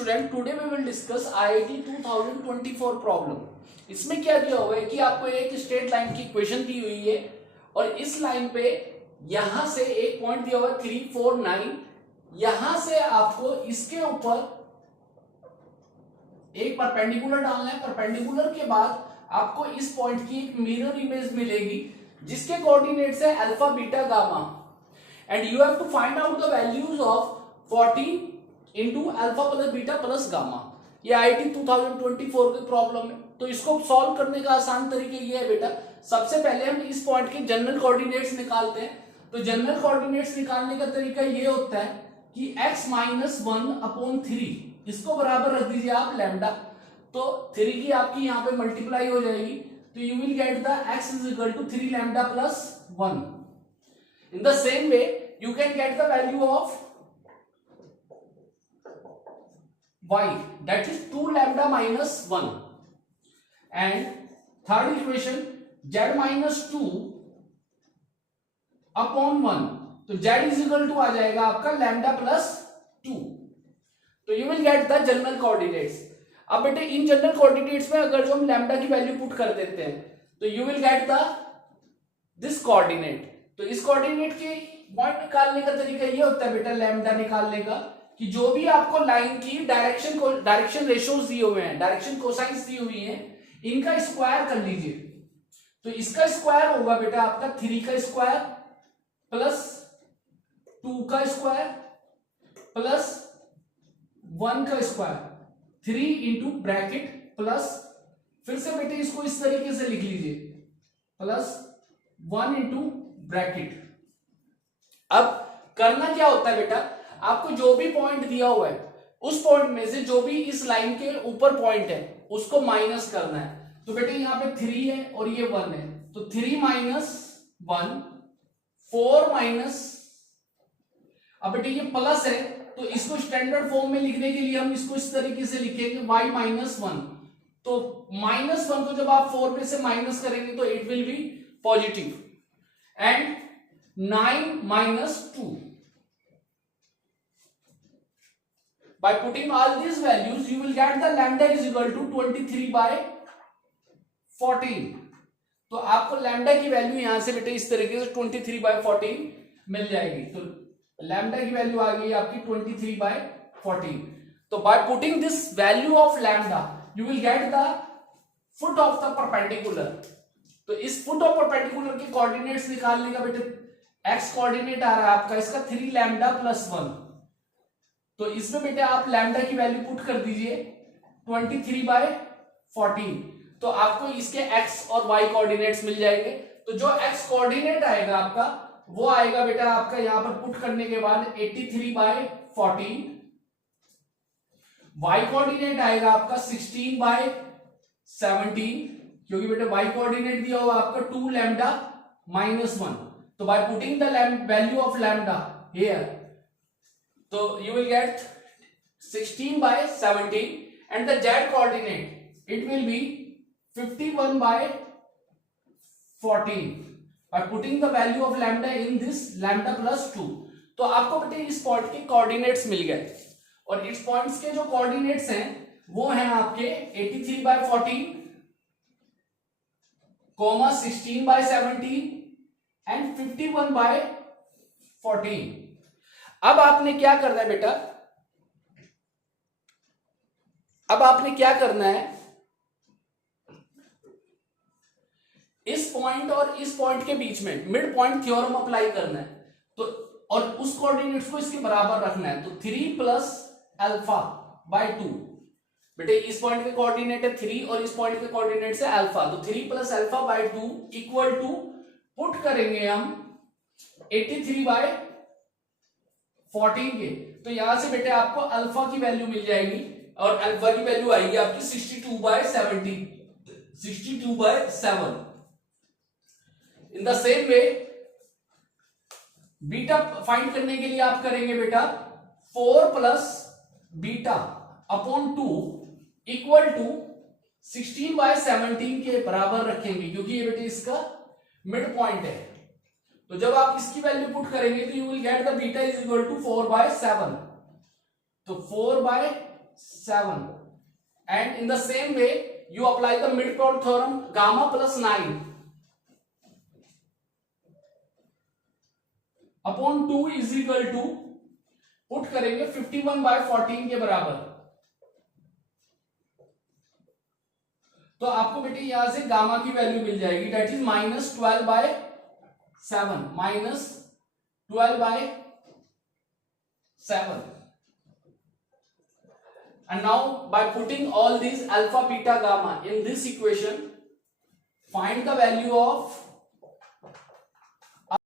Student, today we will discuss IIT 2024 problem. इसमें क्या दिया हुआ है कि आपको एक स्ट्रेट लाइन की इक्वेशन दी हुई है और इस लाइन पे यहां से एक पॉइंट दिया हुआ है 349, यहां से आपको इसके ऊपर एक परपेंडिकुलर डालना है। परपेंडिकुलर के बाद आपको इस पॉइंट की एक मिरर इमेज मिलेगी जिसके कोऑर्डिनेट्स है alpha beta gamma, and you have to find out the values of 14 into alpha plus beta plus gamma. ये आईआईटी 2024 की प्रॉब्लम है। तो इसको सॉल्व करने का आसान तरीका ये है बेटा, सबसे पहले हम इस पॉइंट के जनरल कोऑर्डिनेट्स निकालते हैं। तो जनरल कोऑर्डिनेट्स निकालने का तरीका ये होता है कि x माइनस 1/3 इसको बराबर रख दीजिए आप लैम्डा, तो 3 की आपकी यहाँ पे मल्टीप्लाई हो जाएगी, तो you will get the x is equal to 3 lambda plus 1। In the same way you can get the value of y, that is 2 lambda minus 1, and third equation z minus 2 upon 1, तो z is equal to आ जाएगा आपका lambda plus 2। तो you will get the general coordinates। अब बेटे in general coordinates में अगर जो हम लैम्डा की वैल्यू पुट कर देते हैं तो you will get the this coordinate. तो इस कोऑर्डिनेट के पॉइंट निकालने का तरीका ये होता है बेटा लैम्डा निकालने का कि जो भी आपको लाइन की डायरेक्शन रेशियोज दिए हुए हैं, डायरेक्शन कोसाइंस दी हुई हैं, इनका स्क्वायर कर लीजिए। तो इसका स्क्वायर होगा बेटा आपका 3 का स्क्वायर प्लस 2 का स्क्वायर प्लस 1 का स्क्वायर, 3 इंटू ब्रैकेट प्लस, फिर से बेटे इसको इस तरीके से लिख लीजिए प्लस 1 इंटू ब्रैकेट। अब करना क्या होता है बेटा, आपको जो भी पॉइंट दिया हुआ है उस पॉइंट में से जो भी इस लाइन के ऊपर पॉइंट है उसको माइनस करना है। तो बेटे यहाँ पे 3 है और ये 1 है, तो 3 माइनस 1 4 माइनस, अब बेटे ये प्लस है तो इसको स्टैंडर्ड फॉर्म में लिखने के लिए हम इसको इस तरीके से लिखेंगे y माइनस 1। तो माइनस 1 को जब आप 4 में से माइनस करेंगे तो it will be positive, and 9 minus 2। By putting all these values, you will get the lambda is equal to 23/14। तो आपको लैम्डा की वैल्यू यहां से बेटे इस तरीके से 23/14 मिल जाएगी। तो लैम्डा की वैल्यू आ गई आपकी 23/14। तो by putting this value of lambda you will get the foot of the perpendicular. तो इस फुट ऑफ परपेंडिकुलर के कोऑर्डिनेट्स निकालने का बेटे एक्स कोऑर्डिनेट आ रहा है आपका इसका 3 लैम्डा प्लस 1। तो इसमें बेटे आप लैम्डा की वैल्यू पुट कर दीजिए 23/14, तो आपको इसके x और y कोऑर्डिनेट्स मिल जाएंगे। तो जो x कोऑर्डिनेट आएगा आपका वो आएगा बेटा आपका यहां पर पुट करने के बाद 83/14, y कोऑर्डिनेट आएगा आपका 16/17, क्योंकि बेटा y कोऑर्डिनेट दिया हुआ आपका 2 लैम्डा माइनस 1। तो by putting the value of lambda here, तो you will get 16/17, and the z coordinate it will be 51/14 by putting the value of lambda in this lambda plus 2। तो आपको बेटे इस point के कोऑर्डिनेट्स मिल गए, और इस पॉइंट्स के जो कोऑर्डिनेट्स हैं वो हैं आपके 83/14, 16/17 एंड 51/14। अब आपने क्या करना है बेटा, अब आपने क्या करना है, इस पॉइंट और इस पॉइंट के बीच में मिड पॉइंट थ्योरम अप्लाई करना है। तो और उस कोऑर्डिनेट्स को इसके बराबर रखना है। तो 3 प्लस अल्फा बाय 2, बेटे इस पॉइंट के कोऑर्डिनेट है 3 और इस पॉइंट के कोऑर्डिनेट है अल्फा, तो 3 plus alpha by 2 equal to put करेंगे हम 83/14 के। तो यहां से बेटे आपको अल्फा की वैल्यू मिल जाएगी, और अल्फा की वैल्यू आएगी आपकी 62/7। In the same way beta find करने के लिए आप करेंगे beta 4 plus beta upon 2 equal to 16/17 के बराबर रखेंगे, क्योंकि ये बेटे इसका मिड पॉइंट है। तो जब आप इसकी वैल्यू पुट करेंगे तो you will get the beta is equal to 4/7। तो 4/7 7. And in the same way, you apply the mid product theorem, gamma plus 9 upon 2 is equal to, put करेंगे 51/14 के बराबर। तो आपको बेटे यहां से गामा की वैल्यू मिल जाएगी, that is -12/7, -12/7। And now by putting all these alpha, beta, gamma in this equation, find the value of